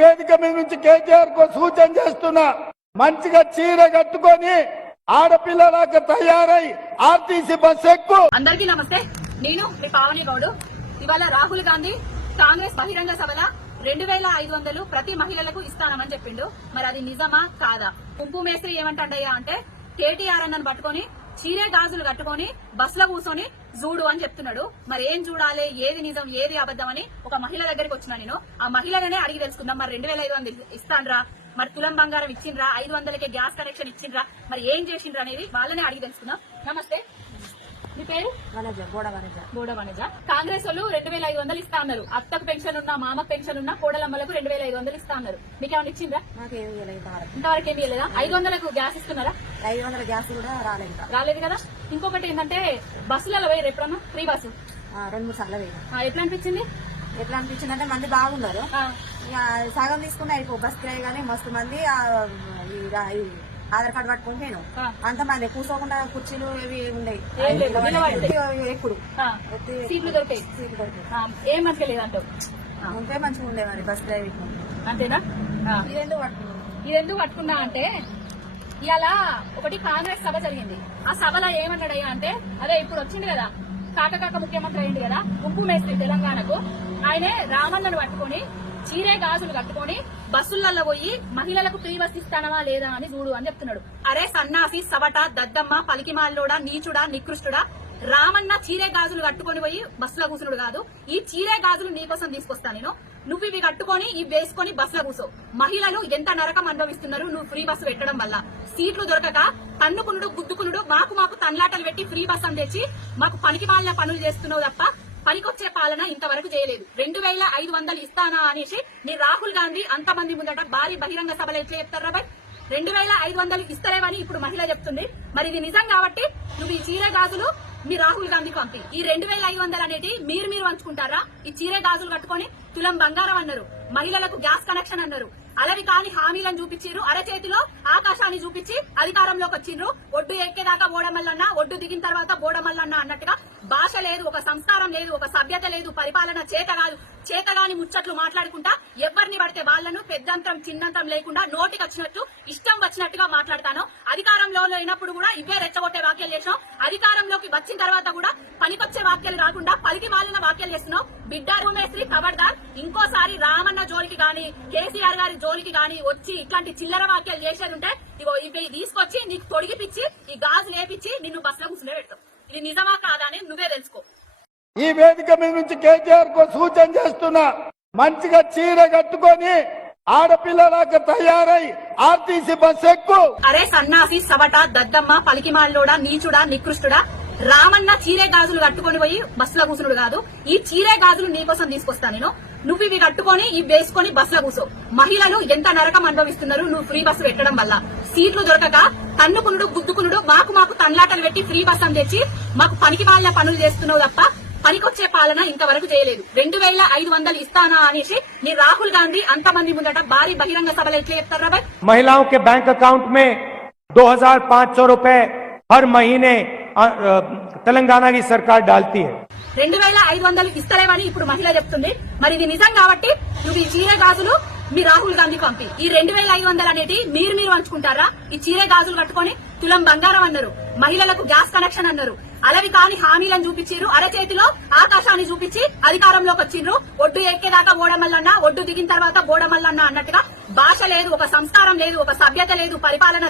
వేదిక మీద నుంచి కేటీఆర్ కు సూచన చేస్తున్నా, మంచిగా చీర కట్టుకొని ఆడపిల్లలాగా తయారై ఆర్టీసీ బస్ ఎక్కు. అందరికీ నమస్తే. నేను మీ పావని గౌడు. ఇవాళ రాహుల్ గాంధీ కాంగ్రెస్ బహిరంగ సభల 2500 ప్రతి మహిళలకు ఇస్తానమని చెప్పిండు. మరి అది నిజమా కాదా? కుంపు మేస్త్రి ఏమంటాడయ్యా అంటే కేటీఆర్ అన్నను పట్టుకొని చీరే గాజులు కట్టుకొని బస్సులో కూర్చొని చూడు అని చెప్తున్నాడు. మరి ఏం చూడాలి, ఏది నిజం ఏది అబద్దం అని ఒక మహిళ దగ్గరికి వచ్చినా నేను. ఆ మహిళలనే అడిగి తెలుసుకున్నాం. మరి 2500 ఇస్తాన్రా, మరి తులం బంగారం ఇచ్చిండ్రా, 500కే గ్యాస్ కనెక్షన్ ఇచ్చిండ్రా, మరి ఏం చేసిండ్రా అనేది వాళ్ళనే అడిగి తెలుసుకున్నాం. నమస్తే, మీ పేరు? బోడ వనజ. కాంగ్రెస్ వాళ్ళు 2500 ఇస్తా అన్నారు. అత్తకు పెన్షన్ ఉన్నా, మామకు పెన్షన్ ఉన్నా, కోడలమ్మలకు 2500 ఇస్తా అన్నారు. మీకు ఏమైనా ఇచ్చిందా? ఇంతవరకు ఏమి ఇవ్వలేదా? 500కు గ్యాస్ ఇస్తున్నారా? 500 గ్యాస్ కూడా రాలేదు కదా. ఇంకొకటి ఏంటంటే బస్సులలో పోయారు ఎప్పుడన్నా? ఫ్రీ బస్సు 2-3 సార్లు పోయినా. ఎట్లా అనిపించింది? ఎట్లా అనిపించింది అంటే మంది బాగున్నారు. సగం తీసుకుని అయిపో బస్ కిరాయి కానీ మస్తు మంది ఆధార్ కార్డు పట్టుకుని పోయినాం. అంతమంది కూర్చోకుండా కుర్చీలు ఇవి ఉండేవి. ఎప్పుడు సీట్లు దొరికాయి. ఏం మంచిగా లేదంటావు? ఉంటే మంచిగా ఉండే మరి బస్ కిరాయి. అంతేనా? ఇదెందుకు పట్టుకున్నా అంటే ఇవాళ ఒకటి కాంగ్రెస్ సభ జరిగింది. ఆ సభలో ఏమన్నాడయ్యా అంటే అదే ఇప్పుడు వచ్చింది కదా కాక ముఖ్యమంత్రి అయింది కదా ఉప్పు మేస్త్రి తెలంగాణకు, ఆయనే రామన్నను పట్టుకొని చీరే గాజులు కట్టుకొని బస్సులలో పోయి మహిళలకు ఫ్రీ బస్ ఇస్తానవా లేదా అని చూడు అని చెప్తున్నాడు. అరే సన్నాసి, సవట, దద్దమ్మ, పలికిమాలోడా, నీచుడా, నికృష్టుడా, రామన్న చీరే గాజులు కట్టుకొని పోయి బస్సులో కూర్చున్నాడు కాదు. ఈ చీరే గాజులు నీకోసం తీసుకొస్తా నేను. నువ్వు ఇవి కట్టుకొని ఇవి వేసుకొని బస్సులో కూర్చో. మహిళలు ఎంత నరకం అనుభవిస్తున్నారు నువ్వు ఫ్రీ బస్సు పెట్టడం వల్ల. సీట్లు దొరకక తన్నుకునుడు, గుద్దుకునుడు, మాకు తన్లాటలు పెట్టి ఫ్రీ బస్ అని తెచ్చి మాకు పనికి మాలిన పనులు చేస్తున్నావు తప్ప పనికొచ్చే పాలన ఇంతవరకు చేయలేదు. 2500 ఇస్తానా అనేసి నీ రాహుల్ గాంధీ అంతమంది ముందట భారీ బహిరంగ సభలు ఎట్లా చెప్తారా బాయ్? 2500 ఇస్తలేవని ఇప్పుడు మహిళ చెప్తుంది. మరి ఇది నిజం కాబట్టి నువ్వు ఈ చీర గాజులు మీ రాహుల్ గాంధీకి పంపి. ఈ 2500 అనేది మీరు పంచుకుంటారా? ఈ చీర గాజులు కట్టుకొని తులం బంగారం అన్నారు, మహిళలకు గ్యాస్ కనెక్షన్ అన్నారు, అలవి కాని హామీలను చూపించారు, అరచేతిలో ఆకాశాన్ని చూపించి అధికారంలోకి వచ్చిండ్రు. ఒడ్డు ఎక్కేదాకా బోడమల్లన్న, ఒడ్డు దిగిన తర్వాత బోడమల్లన్న అన్నట్టుగా భాష లేదు, ఒక సంస్కారం లేదు, ఒక సభ్యత లేదు, పరిపాలన చేతగాని ముచ్చట్లు మాట్లాడుకుంటా ఎవరిని పడితే వాళ్లను పెద్దంతరం చిన్నంతరం లేకుండా నోటికి వచ్చినట్టు ఇష్టం వచ్చినట్టుగా మాట్లాడతాను. అధికారంలో లేనప్పుడు కూడా ఇవే రెచ్చగొట్టే వ్యాఖ్యలు చేసినాం. అధికారంలోకి వచ్చిన తర్వాత కూడా పనికొచ్చే వ్యాఖ్యలు రాకుండా పలికి మాలిన వ్యాఖ్యలు చేస్తున్నాం. బిడ్డ రూమేశ్రీ ఖబర్దార్, ఇంకోసారి రామన్న జోలికి గాని కేసీఆర్ గారి జోలికి గాని వచ్చి ఇట్లాంటి చిల్లర వ్యాఖ్యలు చేసేది ఉంటే ఇగో ఇవి తీసుకొచ్చి నీకు తొడిగిపిచ్చి ఈ గాజు లేపించి నిన్ను బస్సులో కూర్చునే పెడతాం. ఇది నిజమా కాదా అని నువ్వే తెలుసుకో. ఈ వేదిక మీద నుంచి కేటీఆర్ కు సూచన చేస్తున్నా, మంచిగా చీర కట్టుకొని ఆడపిల్లలాగా తయారై ఆర్టీసీ బస్ ఎక్కు. అరే సన్నాసి, సవట, దద్దమ్మ, పలికిమాలోడా, నీచుడా, నికృష్టుడా, రామన్న చీరే గాజులు కట్టుకొని పోయి బస్సులో కూర్చున్నాడు కాదు. ఈ చీరే గాజులు నీకోసం తీసుకొస్తా నేను. నువ్వు ఇవి కట్టుకొని ఇవి వేసుకొని బస్సులో కూర్చో. మహిళలు ఎంత నరకం అనుభవిస్తున్నారు నువ్వు ఫ్రీ బస్సు పెట్టడం వల్ల. సీట్లు దొరకక తన్నుకునుడు, గుద్దుకునుడు, మాకు తన్లాటలు పెట్టి ఫ్రీ బస్ అని తెచ్చి మాకు పనికి మాలిన పనులు చేస్తున్నావు తప్ప పనికొచ్చే పాలన ఇంతవరకు చేయలేదు. 2500 ఇస్తానా అనేసి నీ రాహుల్ గాంధీ అంతమంది ముందట భారీ బహిరంగ సభలు ఎట్లా చెప్తారా బాయ్? महिलाओं के बैंक अकाउंट में 2500 रुपए हर महीने తెలంగాణ की सरकार डालती है. 2500 ఇస్తలేవని ఇప్పుడు మహిళ చెప్తుంది. మరి ఇది నిజం కాబట్టి నువ్వు ఈ చీర గాజులు మీ రాహుల్ గాంధీకి పంపి. ఈ 2500 అనేది మీరు పంచుకుంటారా? ఈ చీర గాజులు కట్టుకొని తులం బంగారం అన్నారు, మహిళలకు గ్యాస్ కనెక్షన్ అన్నారు, అలవి కాని హామీలను చూపించారు, అరచేతిలో ఆకాశాన్ని చూపించి అధికారంలోకి వచ్చిండ్రు. ఒడ్డు ఎక్కేదాకా బోడమల్లన్న, ఒడ్డు దిగిన తర్వాత బోడమల్లన్న అన్నట్టుగా భాష లేదు, ఒక సంస్కారం లేదు, ఒక సభ్యత లేదు, పరిపాలన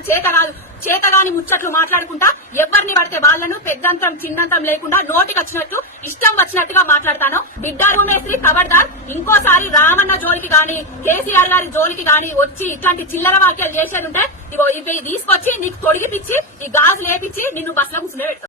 చేతగాని ముచ్చట్లు మాట్లాడుకుంటా ఎవరిని పడితే వాళ్లను పెద్దంతరం చిన్నంతరం లేకుండా నోటికి వచ్చినట్టు ఇష్టం వచ్చినట్టుగా మాట్లాడతాను. బిడ్డ రూమేశ్రీ ఖబర్దార్, ఇంకోసారి రామన్న జోలికి గాని కేసీఆర్ గారి జోలికి గాని వచ్చి ఇట్లాంటి చిల్లర వ్యాఖ్యలు చేసేది ఉంటే ఇవి తీసుకొచ్చి నీకు తొడిగిపిచ్చి ఈ గాజు లేపించి నిన్ను బస్సులో కూర్చునే పెడతాం.